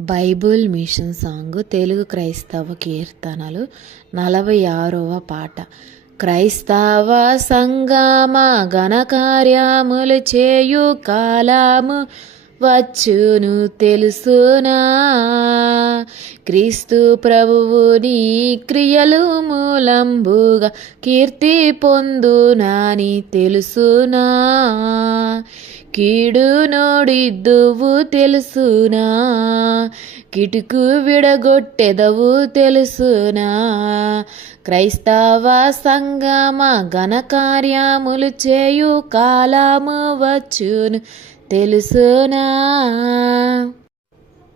Bible machine song Telugu క్రైస్తవ కీర్తనలు నలభై ఆరవ పాట. క్రైస్తవ సంగమ ఘనకార్యములు చేయు కాలము వచ్చును తెలుసునా? క్రీస్తు ప్రభువుని క్రియలు మూలంబుగా కీర్తి పొందునాని తెలుసునా? కీడు నోడిద్దువు తెలుసునా? కిటుకు విడగొట్టెదవు తెలుసునా? క్రైస్తవ సంగమ ఘనకార్యములు చేయు కాలము వచ్చును తెలుసునా?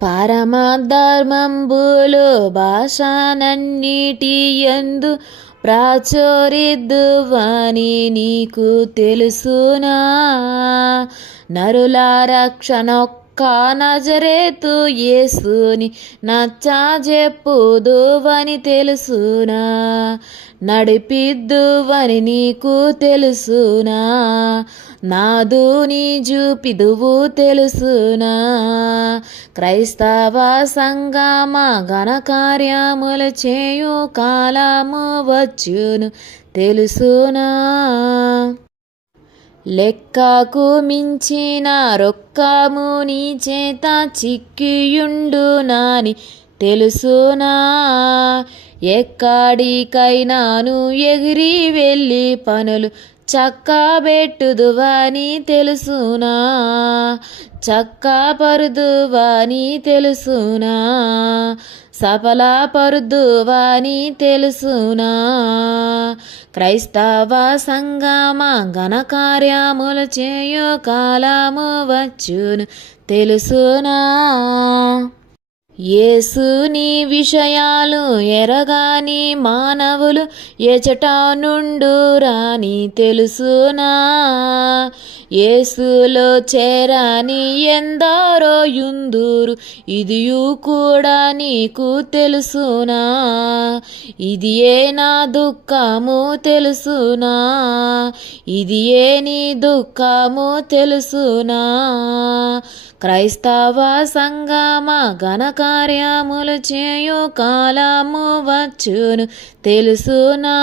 పరమ ధర్మంబులు భాషనన్నిటి ఎందు ప్రాచురిద్దువని నీకు తెలుసునా. నరుల కానజరేతు నజరేతు నచ్చా చెప్పుదువని తెలుసునా? నడిపిద్దువని నీకు తెలుసునా? నాదుని చూపిదువు తెలుసునా? క్రైస్తవ సంగమ ఘనకార్యములు చేయు కాలము వచ్చును తెలుసునా? లెక్కకు మించిన రొక్కము నీ చేత చిక్కియుండు నాని తెలుసునా? ఎక్కడికైనాను ఎగిరి వెళ్ళి పనులు చక్కబెట్టుదువని తెలుసునా? చక్కపరుదువని తెలుసునా? సఫల పరుదువని తెలుసునా? క్రైస్తవ సంగమ ఘనకార్యములు చేయు కాలము వచ్చును తెలుసునా? యేసుని విషయాలు ఎరగాని మానవులు ఎచట నుండు రాని తెలుసునా. యేసులో చేరాని ఎందారో యుందురు ఇదియు కూడా నీకు తెలుసునా. ఇది ఏ నా దుఃఖము తెలుసునా. ఇది ఏ నీ దుఃఖము తెలుసునా. క్రైస్తవ సంగమ ఘనకార్యములు చేయు కాలము వచ్చును తెలుసునా?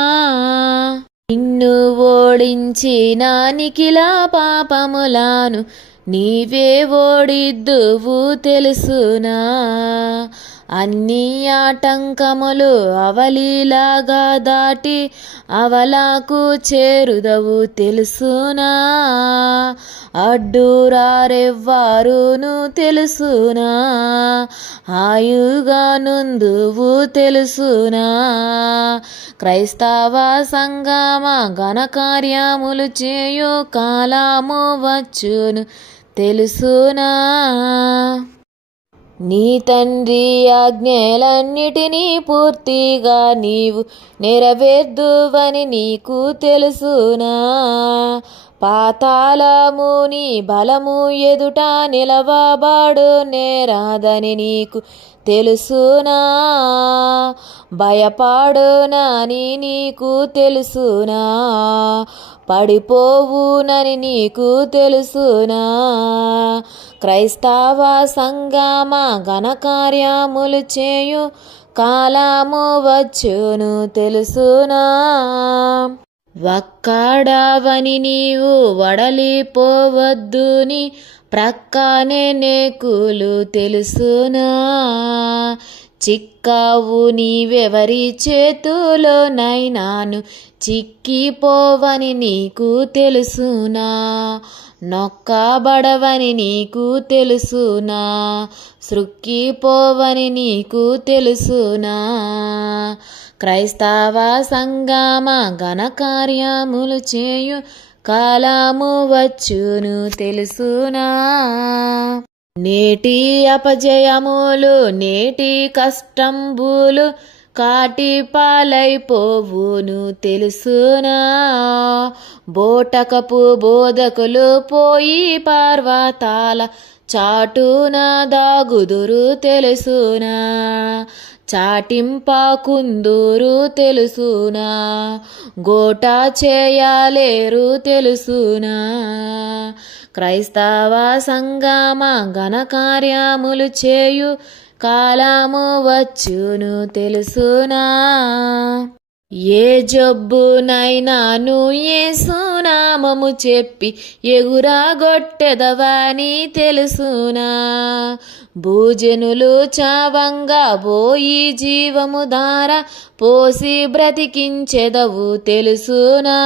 నిన్ను ఓడించిన నిఖిల పాపములాను నీవే ఓడిద్దువు తెలుసునా? అన్ని ఆటంకములు అవలీలాగా దాటి అవలకు చేరుదవు తెలుసునా? అడ్డురారెవ్వారును తెలుసునా? ఆయుగా నుందువు తెలుసునా? క్రైస్తవ సంగమ ఘనకార్యములు చేయు కాలము వచ్చును తెలుసునా? నీ తండ్రి ఆజ్ఞలన్నిటినీ పూర్తిగా నీవు నెరవేర్దువని నీకు తెలుసునా. పాతాళముని బలము ఎదుట నిలవబాడు నేరాదని నీకు తెలుసునా. భయపాడునని నీకు తెలుసునా. పడిపోవునని నీకు తెలుసునా. క్రైస్తవ సంగమ ఘనకార్యములు చేయు కాలము వచ్చును తెలుసునా. ఒక్కడవని నీవు వడలిపోవద్దుని ప్రక్కనే నేకులు తెలుసునా. చిక్కావు నీవెవరి చేతులోనైనాను? చిక్కిపోవని నీకు తెలుసునా? నొక్కబడవని నీకు తెలుసునా? సృక్కిపోవని నీకు తెలుసునా? క్రైస్తవ సంగమ ఘనకార్యములు చేయు కాలము వచ్చును తెలుసునా? నేటి అపజయములు నేటి కష్టంబులు కాటి పాలైపోవును తెలుసునా? బోటకపు బోధకులు పోయి పర్వతాల చాటున దాగుదురు తెలుసునా? చాటింపకుందురు తెలుసునా? గోట చేయలేరు తెలుసునా? క్రైస్తవ సంగమ ఘనకార్యములు చేయు కాలము వచ్చును తెలుసునా. ఏ జబ్బునైనాను ఏ సునామము చెప్పి ఎగురాగొట్టెదవాని తెలుసునా? భూజనులు చావంగా పోయి జీవము దార పోసి బ్రతికించెదవు తెలుసునా?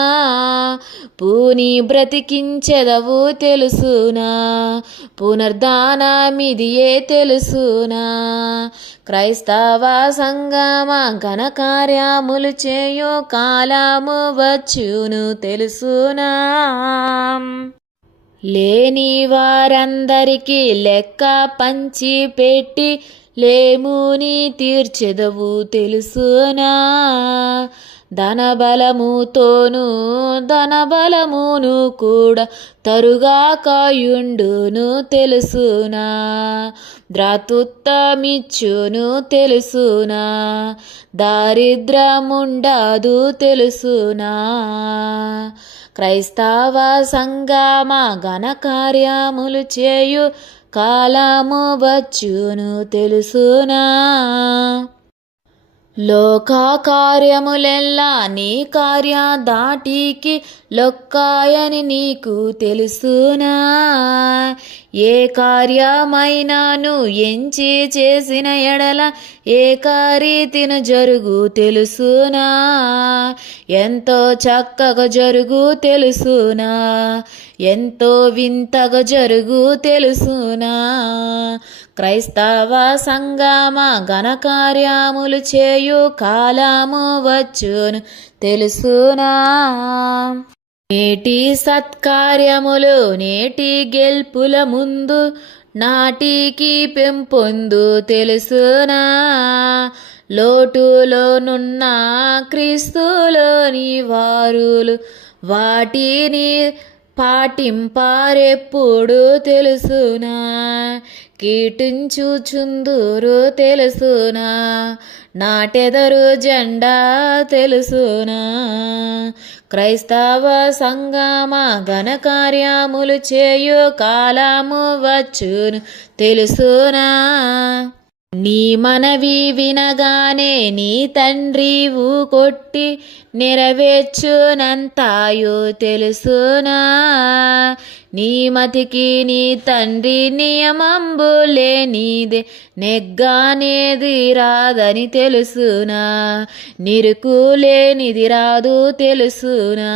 పూని బ్రతికించెదవు తెలుసునా? పునర్ధానమిదియే తెలుసునా? క్రైస్తవ సంగమ ఘనకార్యములు చేయు కాలము వచ్చును తెలుసునా. లేని వారందరికీ లెక్క పంచి పెట్టి లేముని తీర్చెదవు తెలుసునా. ధనబలముతోను ధనబలమును కూడా తరుగా కాయుండును తెలుసునా. ద్రాతుత్తమిచ్చును తెలుసునా. దారిద్రముండదు తెలుసునా. క్రైస్తవ సంగమ ఘన కార్యములు చేయు కాలము వచ్చును తెలుసునా. లోక కార్యములెల్లా నీ కార్య దాటికి లొక్కాయని నీకు తెలుసునా. ఏ కార్యమైనాను ఎంచి చేసిన ఎడల ఏకరీతిన జరుగు తెలుసునా? ఎంతో చక్కగా జరుగు తెలుసునా? ఎంతో వింతగా జరుగు తెలుసునా? క్రైస్తవ సంగమ ఘనకార్యములు చేయు కాలము వచ్చును తెలుసునా? నేటి సత్కార్యములు నేటి గెల్పుల ముందు నాటికి పెంపొందు తెలుసునా? లోటులోనున్న క్రీస్తులోని వారులు వాటిని పాటింపారెప్పుడు తెలుసునా? కీటించుచుందురు తెలుసునా? నాటెదరు జెండా తెలుసునా? క్రైస్తవ సంగమ ఘనకార్యములు చేయు కాలము వచ్చును తెలుసునా? నీ మనవి వినగానే నీ తండ్రి ఊ కొట్టి నెరవేర్చునంతాయో తెలుసునా? నీ మతికి నీ తండ్రి నియమంబు లేనిదే నెగ్గానేది రాదని తెలుసునా. నిరుకు లేనిది రాదు తెలుసునా.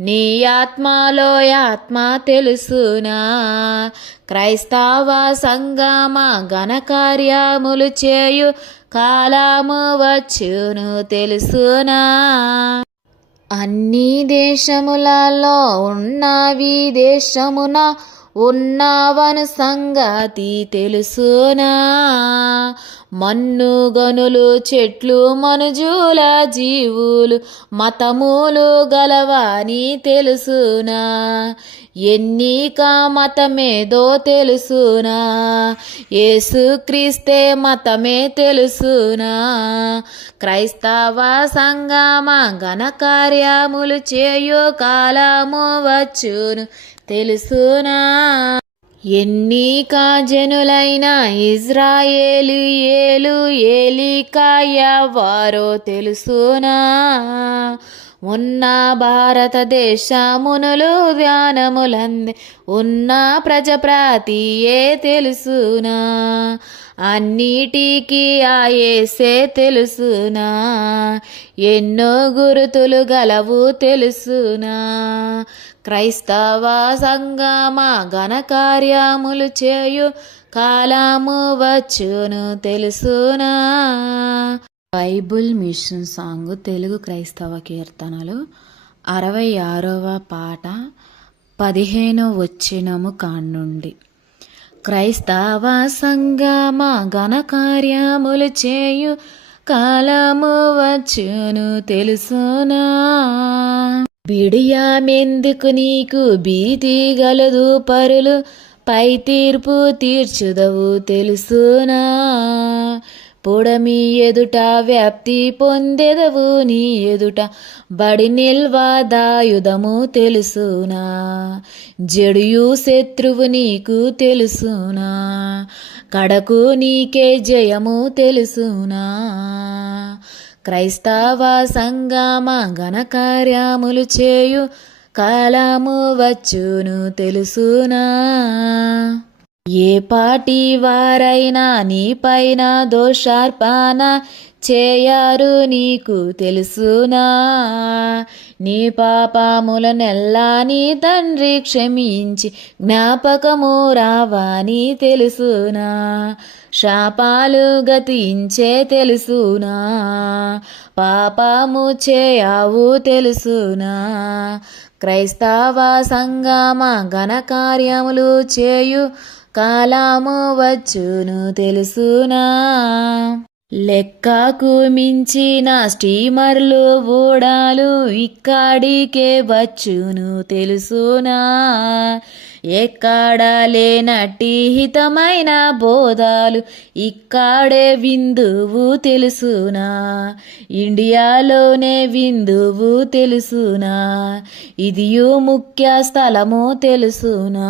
నీ ఆత్మలో ఆత్మ తెలుసునా. క్రైస్తవ సంగమ ఘనకార్యములు చేయు కాలము వచ్చును తెలుసునా. అన్ని దేశములలో ఉన్నవి దేశమున ఉన్నవను సంగతి తెలుసునా. మన్ను గనులు చెట్లు మనుజుల జీవులు మతములు గలవాని తెలుసునా. ఎన్నిక మతమేదో తెలుసునా. యేసుక్రీస్తే మతమే తెలుసునా. క్రైస్తవ సంగమ ఘన కార్యములు చేయు కాలము వచ్చును. తెలుసునా? ఎన్నిక జనులైన ఇజ్రాయేలు ఏలు ఏలికాయ వారో తెలుసునా? ఉన్న భారతదేశమునులు ధ్యానములంది ఉన్న ప్రజప్రాతియే తెలుసునా? అన్నిటికీ ఆయేసే తెలుసునా. ఎన్నో గురుతులు గలవు తెలుసునా. క్రైస్తవ సంగమా ఘనకార్యములు చేయు కాలము వచ్చును తెలుసునా. బైబుల్ మిషన్ సాంగ్ తెలుగు క్రైస్తవ కీర్తనలు అరవై ఆరవ పాట పదిహేను వచ్చినము కానుండి. క్రైస్తవ సంగమ ఘన కార్యములు చేయు కాలము వచ్చును తెలుసునా. బిడియామెందుకు నీకు భీతి గలదు పరులు? పై తీర్పు తీర్చుదవు తెలుసునా. పొడమి ఎదుట వ్యాప్తి పొందెదవు నీ ఎదుట. బడి నిల్వాదాయుధము తెలుసునా. జడియు శత్రువు నీకు తెలుసునా. కడకు నీకే జయము తెలుసునా. క్రైస్తవ సంగమ ఘనకార్యములు చేయు. కాలము వచ్చును తెలుసునా. ఏ పాటి వారైనా నీపైన దోషార్పణ చేయరు నీకు తెలుసునా? నీ పాపములనెల్లా నీ తండ్రి క్షమించి జ్ఞాపకము రావాని తెలుసునా? శాపాలు గతించే తెలుసునా? పాపము చేయవు తెలుసునా? క్రైస్తవ సంగమ ఘనకార్యములు చేయు కాలము వచ్చును తెలుసునా? లెక్కకు మించిన స్టీమర్లు ఓడాలు ఇక్కడికే వచ్చును తెలుసునా? ఎక్కడ లేనట్టి హితమైన బోధాలు ఇక్కడే విందువు తెలుసునా? ఇండియాలోనే విందువు తెలుసునా? ఇదియు ముఖ్య స్థలము తెలుసునా?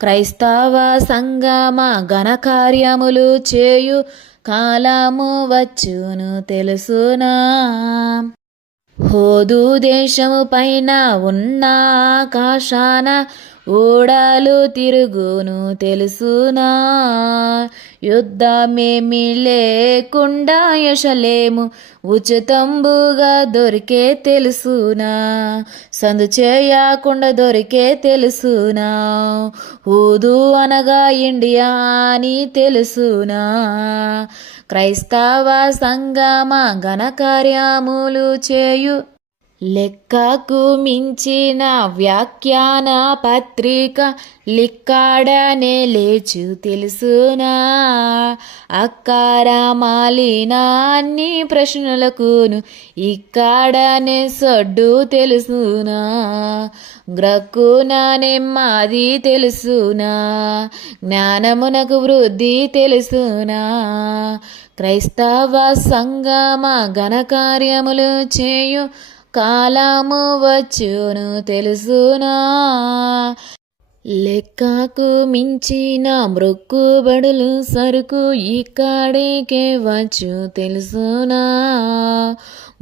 క్రైస్తవ సంగమ ఘనకార్యములు చేయు కాలము వచ్చును తెలుసునా. హోదు దేశము పైన ఉన్న ఆకాశాన ఓడాలు తిరుగును తెలుసునా? యుద్ధమేమి లేకుండా యశలేము ఉచితంబుగా దొరికే తెలుసునా? సందు చేయకుండా దొరికే తెలుసునా? ఊదు అనగా ఇండియా అని తెలుసునా? క్రైస్తవ సంగమ ఘనకార్యములు చేయు లెక్కకు మించిన వ్యాఖ్యాన పత్రిక లిక్కాడనే లేచు తెలుసునా? అక్కార మాలిన అన్ని ప్రశ్నలకును ఇక్కడనే సొడ్డు తెలుసునా? గ్రక్కున నెమ్మది తెలుసునా? జ్ఞానమునకు వృద్ధి తెలుసునా? క్రైస్తవ సంగమ ఘనకార్యములు చేయు కాలము వచ్చును తెలుసునా? లెక్కకు మించిన మృక్కుబడులు సరుకు ఇక్కడికే వచ్చు తెలుసునా?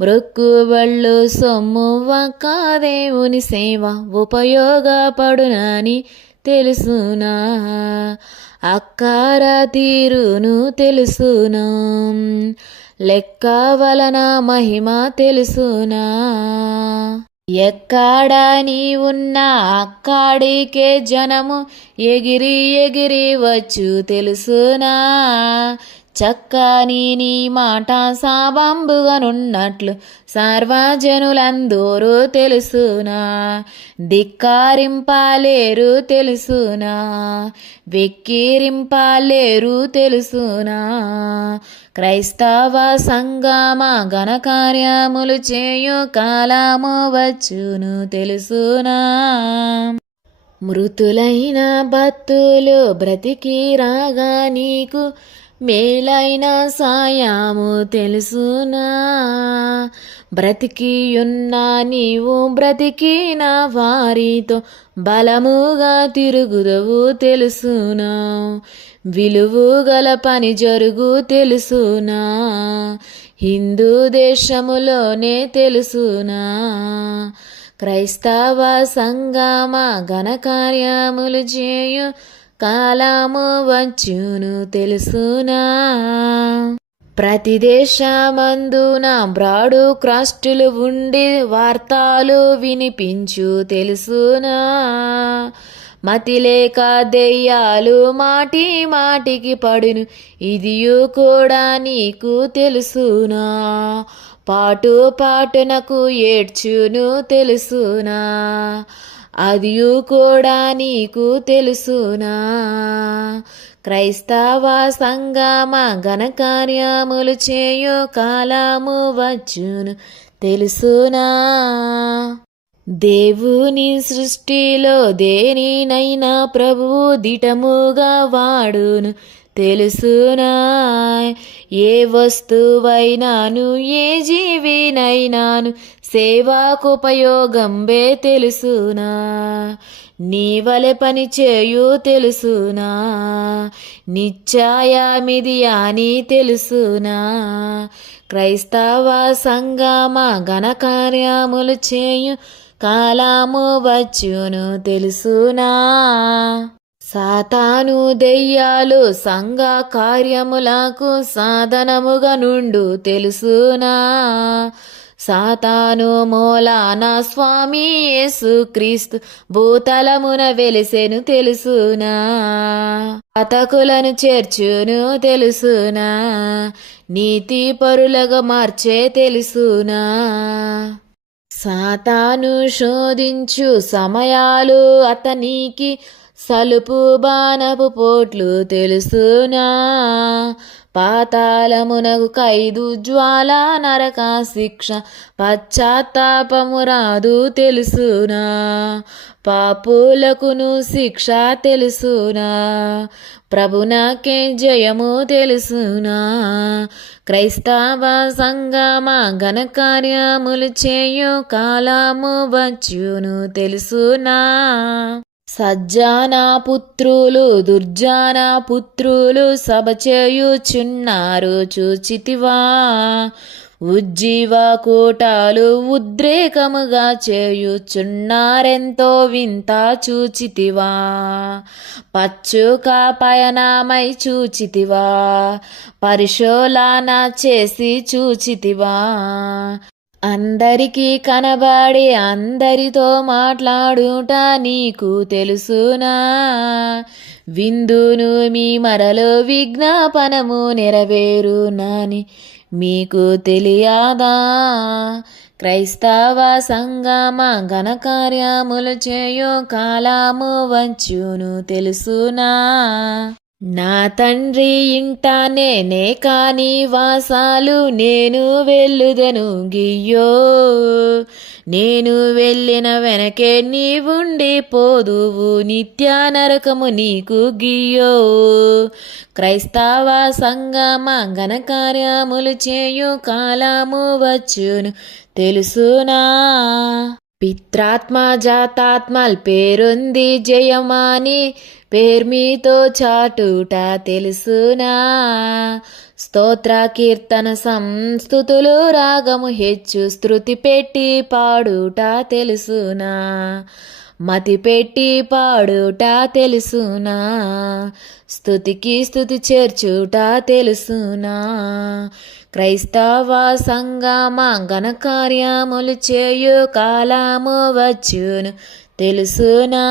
మృక్కుబళ్ళు సొమ్ము ఒక్క దేవుని సేవ ఉపయోగపడునని తెలుసునా? అక్కార తీరును తెలుసునా. లెక్క వలన మహిమ తెలుసునా? ఎక్కడ నీ ఉన్నా అక్కడికే జనము ఎగిరి ఎగిరి వచ్చు తెలుసునా? చక్కని నీ మాట సాబంబుగానున్నట్లు సర్వజనులందరూ తెలుసునా? ధిక్కారింపాలేరు తెలుసునా? వెక్కిరింపాలేరు తెలుసునా? క్రైస్తవ సంగమ ఘనకార్యములు చేయు కాలము వచ్చును తెలుసునా. మృతులైన భక్తులు బ్రతికి రాగా నీకు మేలైన సాయాము తెలుసునా. బ్రతికియున్నా నీవు బ్రతికిన వారితో బలముగా తిరుగుదవు తెలుసునా. విలువు గల పని జరుగు తెలుసునా. హిందూ దేశములోనే తెలుసునా. క్రైస్తవ సంగమ ఘనకార్యములు చేయు కాలము వచ్చును తెలుసునా. ప్రతి దేశమందున బ్రాడు క్రాస్టులు ఉండి వార్తలు వినిపించు తెలుసునా. మతిలేక దెయ్యాలు మాటి మాటికి పడును. ఇదియు కూడా నీకు తెలుసునా? పాటు పాటునకు ఏడ్చును తెలుసునా? అదియు కూడా నీకు తెలుసునా? క్రైస్తవ సంగమ ఘనకార్యములు చేయు కాలము వచ్చును. తెలుసునా? దేవుని సృష్టిలో దేనినైనా ప్రభువు దిటముగా వాడును. తెలుసునా ఏ వస్తువైనాను ఏ జీవినైనాను సేవాకుపయోగంబే తెలుసునా. నీ వలె పని చేయు తెలుసునా. నిశ్చయమిది అని తెలుసునా. క్రైస్తవ సంగమ ఘనకార్యములు చేయు కాలము వచ్చును తెలుసునా? సాతాను దెయ్యాలు సంఘ కార్యములకు సాధనముగా నుండు తెలుసునా? సాతాను మూలాన స్వామి యేసు క్రీస్తు భూతలమున వెలిసెను తెలుసునా? పతకులను చేర్చును తెలుసునా? నీతి పరులగా మార్చే తెలుసునా? సాతాను శోధించు సమయాలు అతనికి సలుపు బాణపు పోట్లు తెలుసునా. పాతాళమునగు ఖైదు జ్వాల నరక శిక్ష పశ్చాత్తాపము రాదు తెలుసునా. పాపులకును శిక్ష తెలుసునా. ప్రభునాకే జయము తెలుసునా. క్రైస్తవ సంగమ ఘనకార్యములు చేయు కాలము వచ్చును తెలుసునా. సజ్జాన పుత్రులు దుర్జాన పుత్రులు సభ చేయుచున్నారు. చూచితివా ఉజ్జీవ కూటాలు ఉద్రేకముగా చేయుచున్నారెంతో వింత చూచితివా. పచ్చుక పయనమై చూచితివా పరిశోలాన చేసి చూచితివా. అందరికీ కనబడి అందరితో మాట్లాడుట నీకు తెలుసునా? విందును మీ మరలో విజ్ఞాపనము నెరవేరునని మీకు తెలియదా? క్రైస్తవ సంగమ ఘనకార్యములు చేయు కాలము వచ్చును తెలుసునా? నా తండ్రి ఇంట నేనే కాని వాసాలు నేను వెళ్ళుదెను గియ్యో. నేను వెళ్ళిన వెనకే నీవుండి పోదువు నిత్య నరకము నీకు గియ్యో. క్రైస్తవ సంగమాంగన కార్యములు చేయు కాలము వచ్చును తెలుసునా? పిత్రాత్మ జాతాత్మల్ పేరుంది జయమాని పేర్మీతో చాటుట తెలుసునా. స్తోత్ర కీర్తన సంస్థుతులు రాగము హెచ్చు శృతి పెట్టి పాడుట తెలుసునా. మతి పెట్టి పాడుట తెలుసునా. స్థుతికి స్థుతి చేర్చుట తెలుసునా. క్రైస్తవ సంగమ ఘనకార్యములు చేయు కాలము వచ్చును. తెలుసునా?